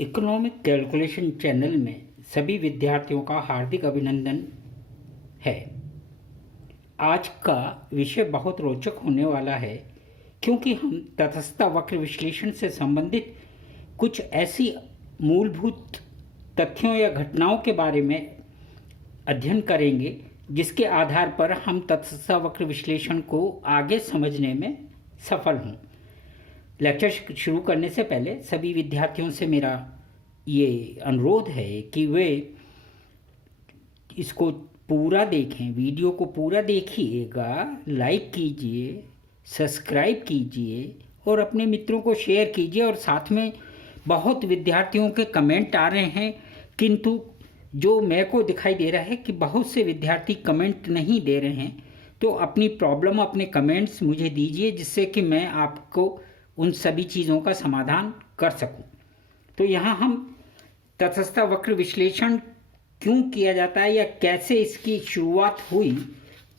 Economic calculation channel में सभी विद्यार्थियों का हार्दिक अभिनंदन है। आज का विषय बहुत रोचक होने वाला है क्योंकि हम तटस्थता वक्र विश्लेषण से संबंधित कुछ ऐसी मूलभूत तथ्यों या घटनाओं के बारे में अध्ययन करेंगे जिसके आधार पर हम तटस्थता वक्र विश्लेषण को आगे समझने में सफल हों। लेक्चर शुरू करने से पहले सभी विद्यार्थियों से मेरा ये अनुरोध है कि वे इसको पूरा देखें, वीडियो को पूरा देखिएगा, लाइक कीजिए, सब्सक्राइब कीजिए और अपने मित्रों को शेयर कीजिए। और साथ में बहुत विद्यार्थियों के कमेंट आ रहे हैं, किंतु जो मेरे को दिखाई दे रहा है कि बहुत से विद्यार्थी कमेंट नहीं दे रहे हैं, तो अपनी प्रॉब्लम, अपने कमेंट्स मुझे दीजिए जिससे कि मैं आपको उन सभी चीज़ों का समाधान कर सकूं। तो यहाँ हम तटस्थता वक्र विश्लेषण क्यों किया जाता है या कैसे इसकी शुरुआत हुई,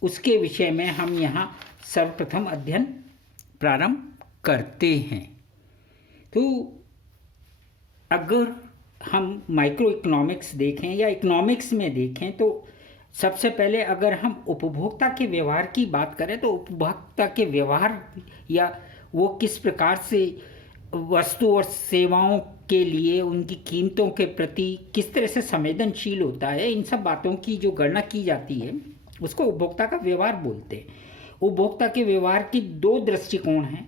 उसके विषय में हम यहाँ सर्वप्रथम अध्ययन प्रारंभ करते हैं। तो अगर हम माइक्रो इकोनॉमिक्स देखें या इकोनॉमिक्स में देखें तो सबसे पहले अगर हम उपभोक्ता के व्यवहार की बात करें तो उपभोक्ता के व्यवहार या वो किस प्रकार से वस्तु और सेवाओं के लिए उनकी कीमतों के प्रति किस तरह से संवेदनशील होता है, इन सब बातों की जो गणना की जाती है उसको उपभोक्ता का व्यवहार बोलते हैं। उपभोक्ता के व्यवहार की दो दृष्टिकोण हैं,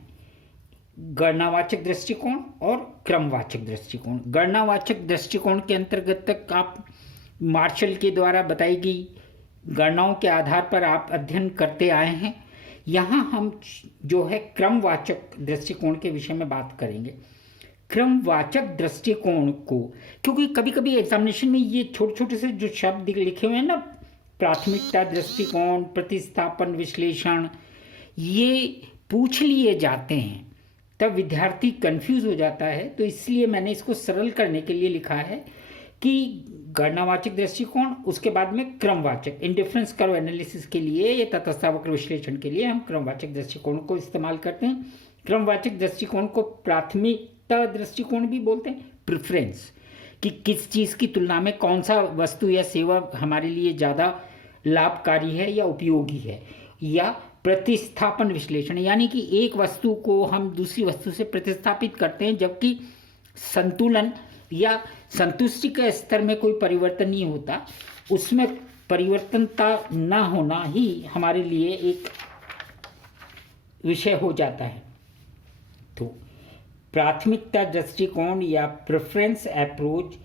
गणनावाचक दृष्टिकोण और क्रमवाचक दृष्टिकोण। गणनावाचक दृष्टिकोण के अंतर्गत तक आप मार्शल के द्वारा बताई गई गणनाओं के आधार पर आप अध्ययन करते आए हैं। यहाँ हम जो है क्रमवाचक दृष्टिकोण के विषय में बात करेंगे। क्रमवाचक दृष्टिकोण को, क्योंकि कभी कभी एग्जामिनेशन में ये छोटे छोटे से जो शब्द लिखे हुए हैं ना, प्राथमिकता दृष्टिकोण, प्रतिस्थापन विश्लेषण, ये पूछ लिए जाते हैं, तब विद्यार्थी कंफ्यूज हो जाता है। तो इसलिए मैंने इसको सरल करने के लिए लिखा है कि गणनावाचक दृष्टिकोण, उसके बाद में क्रमवाचक। इंडिफरेंस कर्व एनालिसिस के लिए या तटस्थता वक्र विश्लेषण के लिए हम क्रमवाचक दृष्टिकोण को इस्तेमाल करते हैं। क्रमवाचक दृष्टिकोण को प्राथमिकता दृष्टिकोण भी बोलते हैं, प्रेफरेंस, कि किस चीज़ की तुलना में कौन सा वस्तु या सेवा हमारे लिए ज़्यादा लाभकारी है या उपयोगी है। या प्रतिस्थापन विश्लेषण, यानी कि एक वस्तु को हम दूसरी वस्तु से प्रतिस्थापित करते हैं जबकि संतुलन या संतुष्टि के स्तर में कोई परिवर्तन नहीं होता, उसमें परिवर्तनता ना होना ही हमारे लिए एक विषय हो जाता है। तो प्राथमिकता दृष्टिकोण या प्रेफरेंस अप्रोच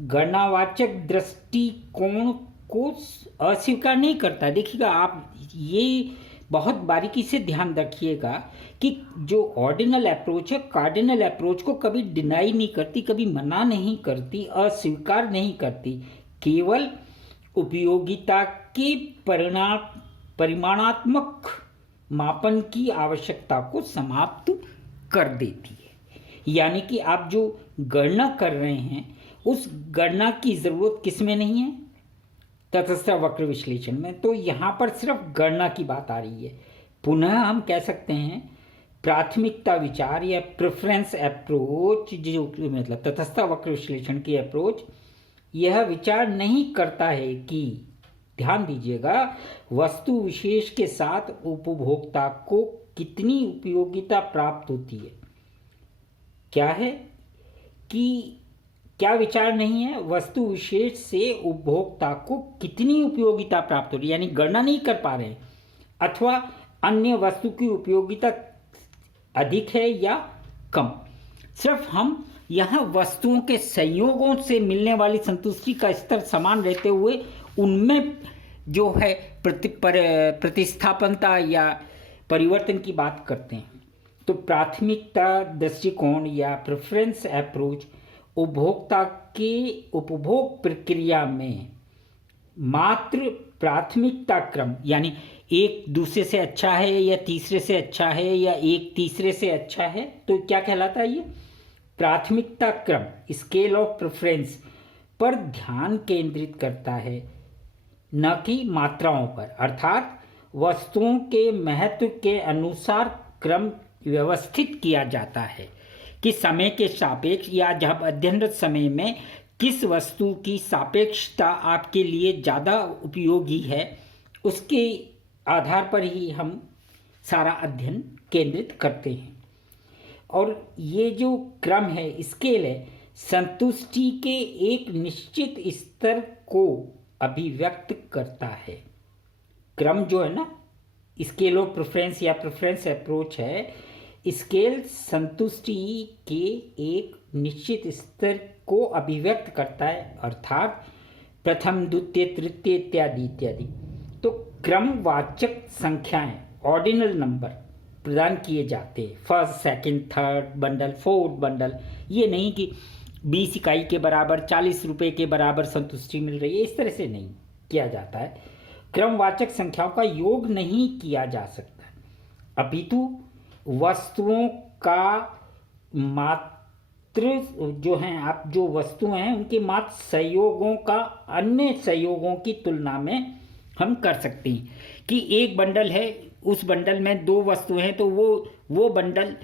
गणनावाचक दृष्टिकोण को अस्वीकार नहीं करता। देखिएगा, आप ये बहुत बारीकी से ध्यान रखिएगा कि जो ऑर्डिनल अप्रोच है, कार्डिनल अप्रोच को कभी डिनाई नहीं करती, कभी मना नहीं करती, अस्वीकार नहीं करती, केवल उपयोगिता के परिमाणात्मक मापन की आवश्यकता को समाप्त कर देती है। यानी कि आप जो गणना कर रहे हैं उस गणना की ज़रूरत किस में नहीं है, तटस्थता वक्र विश्लेषण में। तो यहाँ पर सिर्फ गणना की बात आ रही है। पुनः हम कह सकते हैं प्राथमिकता विचार या प्रेफरेंस अप्रोच, जो मतलब तटस्थता वक्र विश्लेषण की अप्रोच, यह विचार नहीं करता है कि, ध्यान दीजिएगा, वस्तु विशेष के साथ उपभोक्ता को कितनी उपयोगिता प्राप्त होती है। क्या है कि क्या विचार नहीं है, वस्तु विशेष से उपभोक्ता को कितनी उपयोगिता प्राप्त हो रही है, यानी गणना नहीं कर पा रहे हैं, अथवा अन्य वस्तु की उपयोगिता अधिक है या कम। सिर्फ हम यहाँ वस्तुओं के संयोगों से मिलने वाली संतुष्टि का स्तर समान रहते हुए उनमें जो है प्रतिस्थापनता या परिवर्तन की बात करते हैं। तो प्राथमिकता दृष्टिकोण या प्रेफरेंस अप्रोच उपभोक्ता के उपभोग प्रक्रिया में मात्र प्राथमिकता क्रम, यानी एक दूसरे से अच्छा है या तीसरे से अच्छा है या एक तीसरे से अच्छा है, तो क्या कहलाता है ये प्राथमिकता क्रम, स्केल ऑफ प्रेफरेंस पर ध्यान केंद्रित करता है, न कि मात्राओं पर। अर्थात वस्तुओं के महत्व के अनुसार क्रम व्यवस्थित किया जाता है कि समय के सापेक्ष या जब अध्ययनरत समय में किस वस्तु की सापेक्षता आपके लिए ज़्यादा उपयोगी है, उसके आधार पर ही हम सारा अध्ययन केंद्रित करते हैं। और ये जो क्रम है, स्केल है, संतुष्टि के एक निश्चित स्तर को अभिव्यक्त करता है। क्रम जो है ना, स्केल ऑफ प्रेफरेंस या प्रेफरेंस अप्रोच है, स्केल संतुष्टि के एक निश्चित स्तर को अभिव्यक्त करता है, अर्थात प्रथम, द्वितीय, तृतीय इत्यादि इत्यादि। तो क्रमवाचक संख्याएं, ऑर्डिनल नंबर प्रदान किए जाते हैं, first, second, third bundle, fourth bundle. ये नहीं कि 20 इकाई के बराबर 40 रुपए के बराबर संतुष्टि मिल रही है, इस तरह से नहीं किया जाता है। क्रमवाचक संख्याओं का योग नहीं किया जा सकता, अपितु वस्तुओं का मात्र जो हैं, आप जो वस्तुएं हैं उनके मात्र संयोगों का अन्य संयोगों की तुलना में हम कर सकते हैं। कि एक बंडल है, उस बंडल में 2 वस्तुएं हैं, तो वो बंडल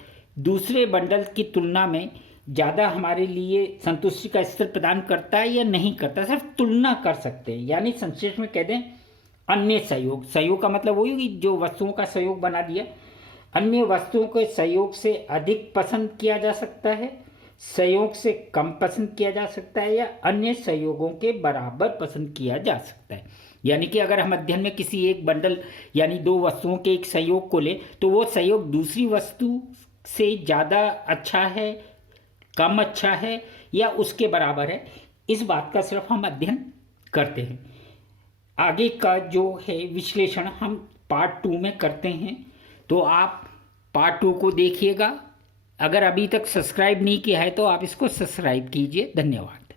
दूसरे बंडल की तुलना में ज़्यादा हमारे लिए संतुष्टि का स्तर प्रदान करता है या नहीं करता, सिर्फ तुलना कर सकते हैं। यानी संक्षेप में कह दें, अन्य सहयोग, सहयोग का मतलब वही कि जो वस्तुओं का सहयोग बना दिया, अन्य वस्तुओं के सहयोग से अधिक पसंद किया जा सकता है, सहयोग से कम पसंद किया जा सकता है, या अन्य सहयोगों के बराबर पसंद किया जा सकता है। यानी कि अगर हम अध्ययन में किसी एक बंडल यानी 2 वस्तुओं के एक सहयोग को लें, तो वो सहयोग दूसरी वस्तु से ज़्यादा अच्छा है, कम अच्छा है, या उसके बराबर है, इस बात का सिर्फ हम अध्ययन करते हैं। आगे का जो है विश्लेषण हम पार्ट 2 में करते हैं, तो आप पार्ट 2 को देखिएगा। अगर अभी तक सब्सक्राइब नहीं किया है तो आप इसको सब्सक्राइब कीजिए। धन्यवाद।